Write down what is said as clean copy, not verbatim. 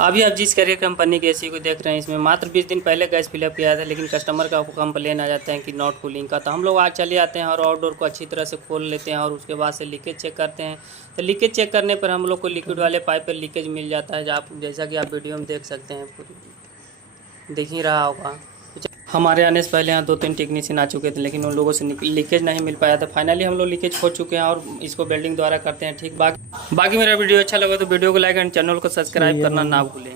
अभी आप जिस कैरियर कंपनी के एसी को देख रहे हैं, इसमें मात्र 20 दिन पहले गैस फिलअप किया था, लेकिन कस्टमर का कंप्लेन आ जाता है कि नॉट कूलिंग का। तो हम लोग आज चले आते हैं और आउटडोर को अच्छी तरह से खोल लेते हैं और उसके बाद से लीकेज चेक करते हैं। तो लीकेज चेक करने पर हम लोग को लिक्विड वाले पाइप पर लीकेज मिल जाता है, जैसा कि आप वीडियो में देख सकते हैं, देख ही रहा होगा। हमारे आने से पहले यहाँ 2-3 टेक्नीशियन आ चुके थे, लेकिन उन लोगों से लीकेज नहीं मिल पाया था। फाइनली हम लोग लीकेज खोज चुके हैं और इसको वेल्डिंग द्वारा करते हैं ठीक। बाकी मेरा वीडियो अच्छा लगा तो वीडियो को लाइक एंड चैनल को सब्सक्राइब करना ना भूलें।